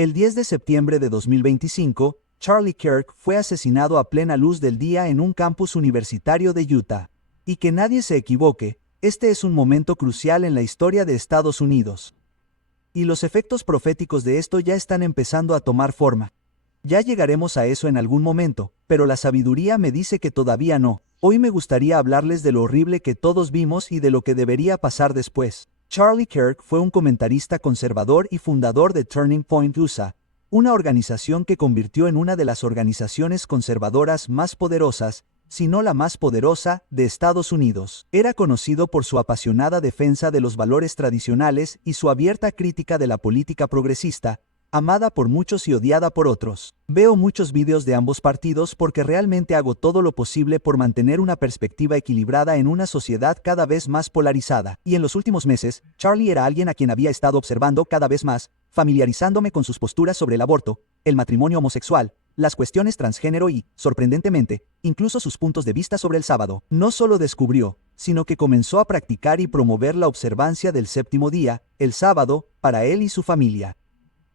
El 10 de septiembre de 2025, Charlie Kirk fue asesinado a plena luz del día en un campus universitario de Utah. Y que nadie se equivoque, este es un momento crucial en la historia de Estados Unidos. Y los efectos proféticos de esto ya están empezando a tomar forma. Ya llegaremos a eso en algún momento, pero la sabiduría me dice que todavía no. Hoy me gustaría hablarles de lo horrible que todos vimos y de lo que debería pasar después. Charlie Kirk fue un comentarista conservador y fundador de Turning Point USA, una organización que convirtió en una de las organizaciones conservadoras más poderosas, si no la más poderosa, de Estados Unidos. Era conocido por su apasionada defensa de los valores tradicionales y su abierta crítica de la política progresista, amada por muchos y odiada por otros. Veo muchos vídeos de ambos partidos porque realmente hago todo lo posible por mantener una perspectiva equilibrada en una sociedad cada vez más polarizada. Y en los últimos meses, Charlie era alguien a quien había estado observando cada vez más, familiarizándome con sus posturas sobre el aborto, el matrimonio homosexual, las cuestiones transgénero y, sorprendentemente, incluso sus puntos de vista sobre el sábado. No solo descubrió, sino que comenzó a practicar y promover la observancia del séptimo día, el sábado, para él y su familia.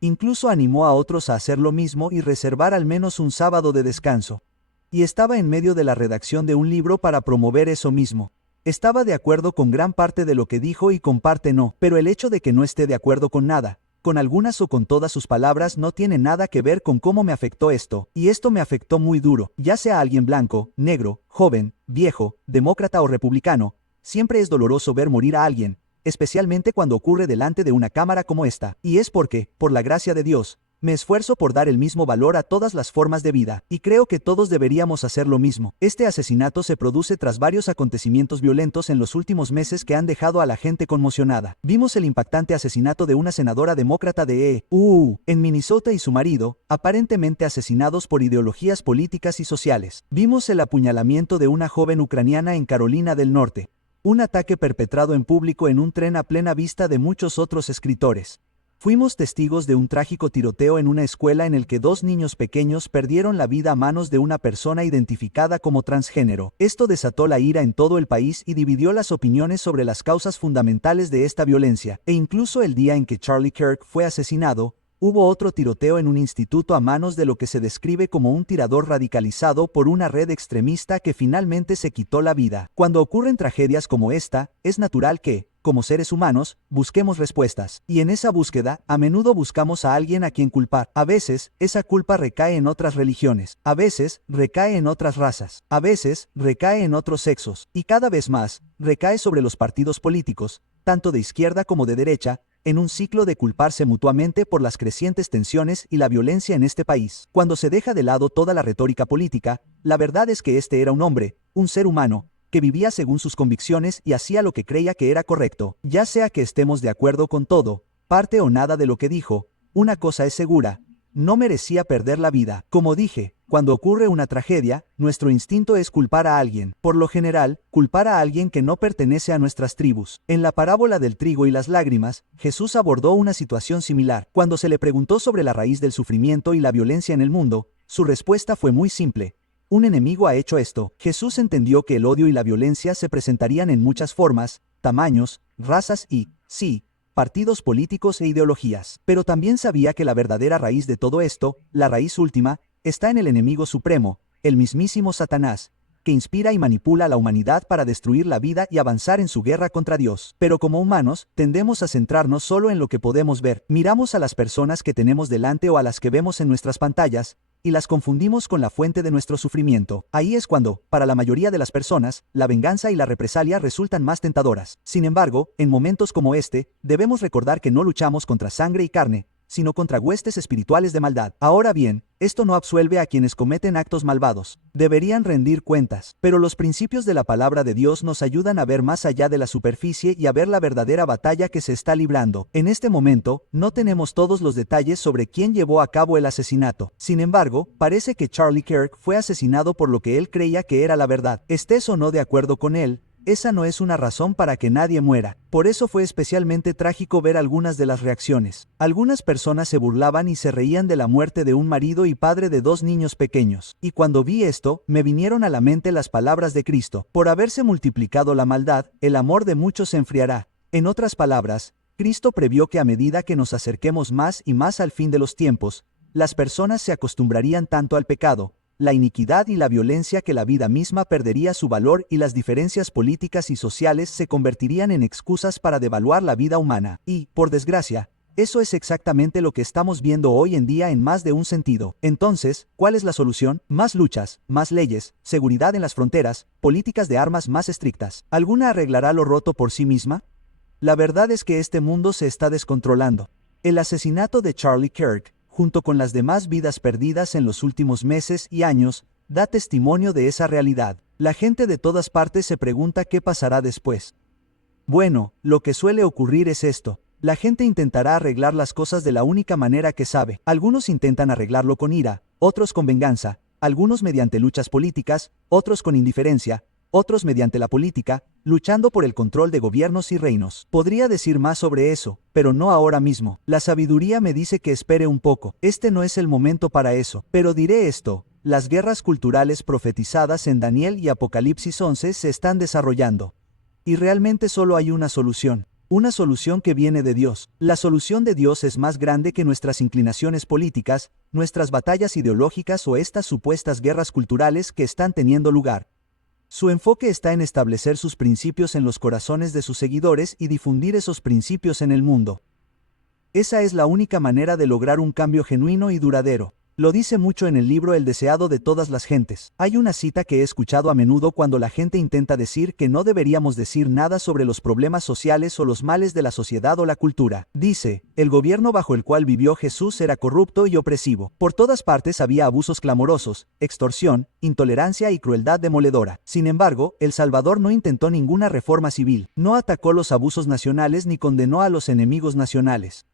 Incluso animó a otros a hacer lo mismo y reservar al menos un sábado de descanso. Y estaba en medio de la redacción de un libro para promover eso mismo. Estaba de acuerdo con gran parte de lo que dijo y con parte no, pero el hecho de que no esté de acuerdo con nada, con algunas o con todas sus palabras no tiene nada que ver con cómo me afectó esto, y esto me afectó muy duro, ya sea alguien blanco, negro, joven, viejo, demócrata o republicano, siempre es doloroso ver morir a alguien, especialmente cuando ocurre delante de una cámara como esta, y es porque, por la gracia de Dios, me esfuerzo por dar el mismo valor a todas las formas de vida, y creo que todos deberíamos hacer lo mismo. Este asesinato se produce tras varios acontecimientos violentos en los últimos meses que han dejado a la gente conmocionada. Vimos el impactante asesinato de una senadora demócrata de en Minnesota y su marido, aparentemente asesinados por ideologías políticas y sociales. Vimos el apuñalamiento de una joven ucraniana en Carolina del Norte. Un ataque perpetrado en público en un tren a plena vista de muchos otros escritores. Fuimos testigos de un trágico tiroteo en una escuela en el que 2 niños pequeños perdieron la vida a manos de una persona identificada como transgénero. Esto desató la ira en todo el país y dividió las opiniones sobre las causas fundamentales de esta violencia. E incluso el día en que Charlie Kirk fue asesinado, hubo otro tiroteo en un instituto a manos de lo que se describe como un tirador radicalizado por una red extremista que finalmente se quitó la vida. Cuando ocurren tragedias como esta, es natural que, como seres humanos, busquemos respuestas. Y en esa búsqueda, a menudo buscamos a alguien a quien culpar. A veces, esa culpa recae en otras religiones. A veces, recae en otras razas. A veces, recae en otros sexos. Y cada vez más, recae sobre los partidos políticos, tanto de izquierda como de derecha, en un ciclo de culparse mutuamente por las crecientes tensiones y la violencia en este país. Cuando se deja de lado toda la retórica política, la verdad es que este era un hombre, un ser humano, que vivía según sus convicciones y hacía lo que creía que era correcto. Ya sea que estemos de acuerdo con todo, parte o nada de lo que dijo, una cosa es segura, no merecía perder la vida. Como dije, cuando ocurre una tragedia, nuestro instinto es culpar a alguien. Por lo general, culpar a alguien que no pertenece a nuestras tribus. En la parábola del trigo y las lágrimas, Jesús abordó una situación similar. Cuando se le preguntó sobre la raíz del sufrimiento y la violencia en el mundo, su respuesta fue muy simple. Un enemigo ha hecho esto. Jesús entendió que el odio y la violencia se presentarían en muchas formas, tamaños, razas y, sí, partidos políticos e ideologías. Pero también sabía que la verdadera raíz de todo esto, la raíz última, está en el enemigo supremo, el mismísimo Satanás, que inspira y manipula a la humanidad para destruir la vida y avanzar en su guerra contra Dios. Pero como humanos, tendemos a centrarnos solo en lo que podemos ver. Miramos a las personas que tenemos delante o a las que vemos en nuestras pantallas, y las confundimos con la fuente de nuestro sufrimiento. Ahí es cuando, para la mayoría de las personas, la venganza y la represalia resultan más tentadoras. Sin embargo, en momentos como este, debemos recordar que no luchamos contra sangre y carne, sino contra huestes espirituales de maldad. Ahora bien, esto no absuelve a quienes cometen actos malvados. Deberían rendir cuentas. Pero los principios de la palabra de Dios nos ayudan a ver más allá de la superficie y a ver la verdadera batalla que se está librando. En este momento, no tenemos todos los detalles sobre quién llevó a cabo el asesinato. Sin embargo, parece que Charlie Kirk fue asesinado por lo que él creía que era la verdad. Estés o no de acuerdo con él, esa no es una razón para que nadie muera. Por eso fue especialmente trágico ver algunas de las reacciones. Algunas personas se burlaban y se reían de la muerte de un marido y padre de 2 niños pequeños. Y cuando vi esto, me vinieron a la mente las palabras de Cristo. Por haberse multiplicado la maldad, el amor de muchos se enfriará. En otras palabras, Cristo previó que a medida que nos acerquemos más y más al fin de los tiempos, las personas se acostumbrarían tanto al pecado, la iniquidad y la violencia que la vida misma perdería su valor y las diferencias políticas y sociales se convertirían en excusas para devaluar la vida humana. Y, por desgracia, eso es exactamente lo que estamos viendo hoy en día en más de un sentido. Entonces, ¿cuál es la solución? Más luchas, más leyes, seguridad en las fronteras, políticas de armas más estrictas. ¿Alguna arreglará lo roto por sí misma? La verdad es que este mundo se está descontrolando. El asesinato de Charlie Kirk, junto con las demás vidas perdidas en los últimos meses y años, da testimonio de esa realidad. La gente de todas partes se pregunta qué pasará después. Bueno, lo que suele ocurrir es esto. La gente intentará arreglar las cosas de la única manera que sabe. Algunos intentan arreglarlo con ira, otros con venganza, algunos mediante luchas políticas, otros con indiferencia, otros mediante la política, luchando por el control de gobiernos y reinos. Podría decir más sobre eso, pero no ahora mismo. La sabiduría me dice que espere un poco. Este no es el momento para eso. Pero diré esto, las guerras culturales profetizadas en Daniel y Apocalipsis 11 se están desarrollando. Y realmente solo hay una solución. Una solución que viene de Dios. La solución de Dios es más grande que nuestras inclinaciones políticas, nuestras batallas ideológicas o estas supuestas guerras culturales que están teniendo lugar. Su enfoque está en establecer sus principios en los corazones de sus seguidores y difundir esos principios en el mundo. Esa es la única manera de lograr un cambio genuino y duradero. Lo dice mucho en el libro El deseado de todas las gentes. Hay una cita que he escuchado a menudo cuando la gente intenta decir que no deberíamos decir nada sobre los problemas sociales o los males de la sociedad o la cultura. Dice, el gobierno bajo el cual vivió Jesús era corrupto y opresivo. Por todas partes había abusos clamorosos, extorsión, intolerancia y crueldad demoledora. Sin embargo, el Salvador no intentó ninguna reforma civil, no atacó los abusos nacionales ni condenó a los enemigos nacionales.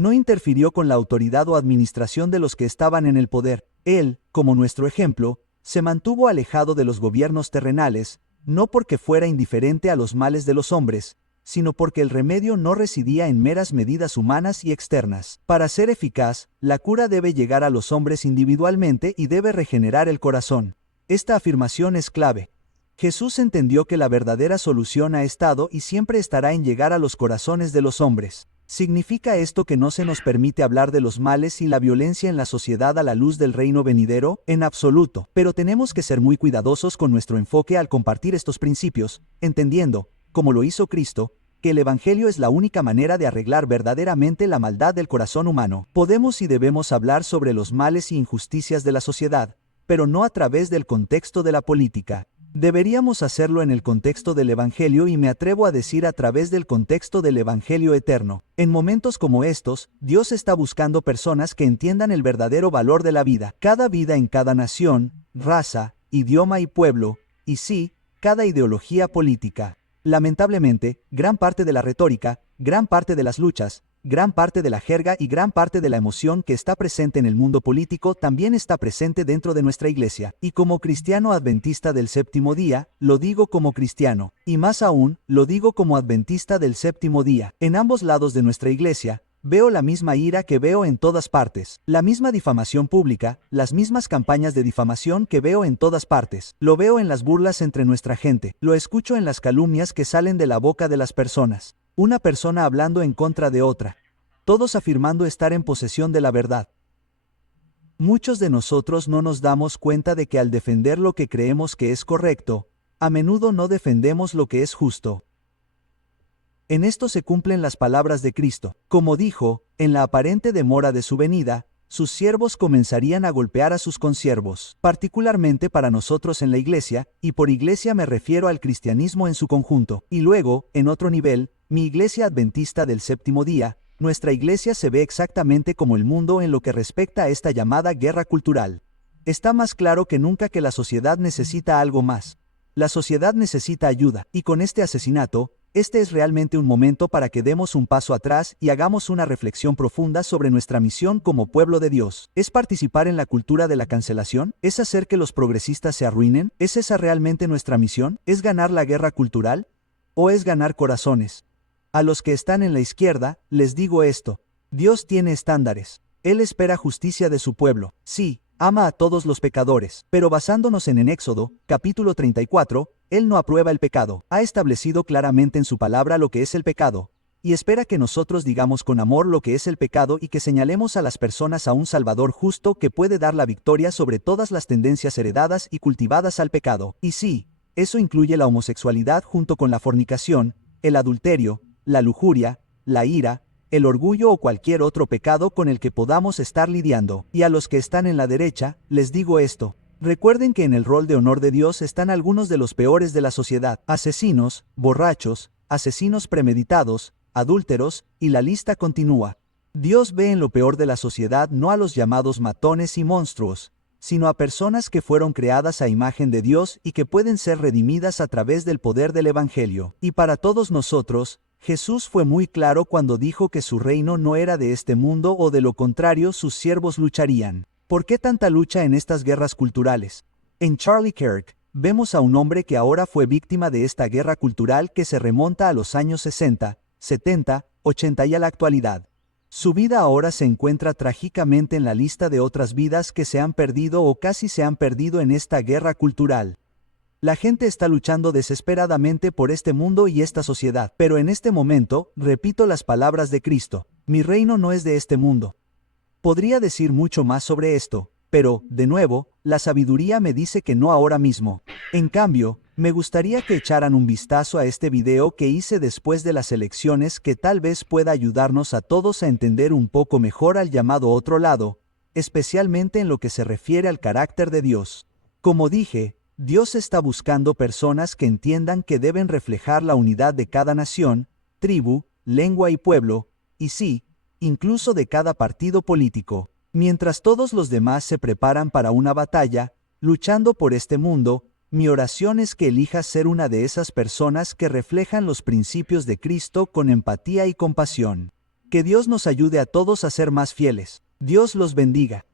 No interfirió con la autoridad o administración de los que estaban en el poder. Él, como nuestro ejemplo, se mantuvo alejado de los gobiernos terrenales, no porque fuera indiferente a los males de los hombres, sino porque el remedio no residía en meras medidas humanas y externas. Para ser eficaz, la cura debe llegar a los hombres individualmente y debe regenerar el corazón. Esta afirmación es clave. Jesús entendió que la verdadera solución ha estado y siempre estará en llegar a los corazones de los hombres. ¿Significa esto que no se nos permite hablar de los males y la violencia en la sociedad a la luz del reino venidero? En absoluto. Pero tenemos que ser muy cuidadosos con nuestro enfoque al compartir estos principios, entendiendo, como lo hizo Cristo, que el Evangelio es la única manera de arreglar verdaderamente la maldad del corazón humano. Podemos y debemos hablar sobre los males y injusticias de la sociedad, pero no a través del contexto de la política. Deberíamos hacerlo en el contexto del Evangelio y me atrevo a decir a través del contexto del Evangelio eterno. En momentos como estos, Dios está buscando personas que entiendan el verdadero valor de la vida. Cada vida en cada nación, raza, idioma y pueblo, y sí, cada ideología política. Lamentablemente, gran parte de la retórica, gran parte de las luchas, gran parte de la jerga y gran parte de la emoción que está presente en el mundo político también está presente dentro de nuestra iglesia. Y como cristiano adventista del séptimo día, lo digo como cristiano, y más aún, lo digo como adventista del séptimo día. En ambos lados de nuestra iglesia, veo la misma ira que veo en todas partes, la misma difamación pública, las mismas campañas de difamación que veo en todas partes. Lo veo en las burlas entre nuestra gente, lo escucho en las calumnias que salen de la boca de las personas. Una persona hablando en contra de otra. Todos afirmando estar en posesión de la verdad. Muchos de nosotros no nos damos cuenta de que al defender lo que creemos que es correcto, a menudo no defendemos lo que es justo. En esto se cumplen las palabras de Cristo. Como dijo, en la aparente demora de su venida, sus siervos comenzarían a golpear a sus consiervos, particularmente para nosotros en la iglesia, y por iglesia me refiero al cristianismo en su conjunto. Y luego, en otro nivel, mi iglesia adventista del séptimo día, nuestra iglesia se ve exactamente como el mundo en lo que respecta a esta llamada guerra cultural. Está más claro que nunca que la sociedad necesita algo más. La sociedad necesita ayuda, y con este asesinato, este es realmente un momento para que demos un paso atrás y hagamos una reflexión profunda sobre nuestra misión como pueblo de Dios. ¿Es participar en la cultura de la cancelación? ¿Es hacer que los progresistas se arruinen? ¿Es esa realmente nuestra misión? ¿Es ganar la guerra cultural? ¿O es ganar corazones? A los que están en la izquierda, les digo esto. Dios tiene estándares. Él espera justicia de su pueblo. Sí, ama a todos los pecadores. Pero basándonos en Éxodo, capítulo 34, Él no aprueba el pecado. Ha establecido claramente en su palabra lo que es el pecado. y espera que nosotros digamos con amor lo que es el pecado y que señalemos a las personas a un Salvador justo que puede dar la victoria sobre todas las tendencias heredadas y cultivadas al pecado. Y sí, eso incluye la homosexualidad junto con la fornicación, el adulterio, la lujuria, la ira, el orgullo o cualquier otro pecado con el que podamos estar lidiando. Y a los que están en la derecha, les digo esto. Recuerden que en el rol de honor de Dios están algunos de los peores de la sociedad: asesinos, borrachos, asesinos premeditados, adúlteros, y la lista continúa. Dios ve en lo peor de la sociedad no a los llamados matones y monstruos, sino a personas que fueron creadas a imagen de Dios y que pueden ser redimidas a través del poder del Evangelio. Y para todos nosotros, Jesús fue muy claro cuando dijo que su reino no era de este mundo o de lo contrario sus siervos lucharían. ¿Por qué tanta lucha en estas guerras culturales? En Charlie Kirk, vemos a un hombre que ahora fue víctima de esta guerra cultural que se remonta a los años 60, 70, 80 y a la actualidad. Su vida ahora se encuentra trágicamente en la lista de otras vidas que se han perdido o casi se han perdido en esta guerra cultural. La gente está luchando desesperadamente por este mundo y esta sociedad, pero en este momento, repito las palabras de Cristo: mi reino no es de este mundo. Podría decir mucho más sobre esto, pero, de nuevo, la sabiduría me dice que no ahora mismo. En cambio, me gustaría que echaran un vistazo a este video que hice después de las elecciones que tal vez pueda ayudarnos a todos a entender un poco mejor al llamado otro lado, especialmente en lo que se refiere al carácter de Dios. Como dije, Dios está buscando personas que entiendan que deben reflejar la unidad de cada nación, tribu, lengua y pueblo, y sí, incluso de cada partido político. Mientras todos los demás se preparan para una batalla, luchando por este mundo, mi oración es que elijas ser una de esas personas que reflejan los principios de Cristo con empatía y compasión. Que Dios nos ayude a todos a ser más fieles. Dios los bendiga.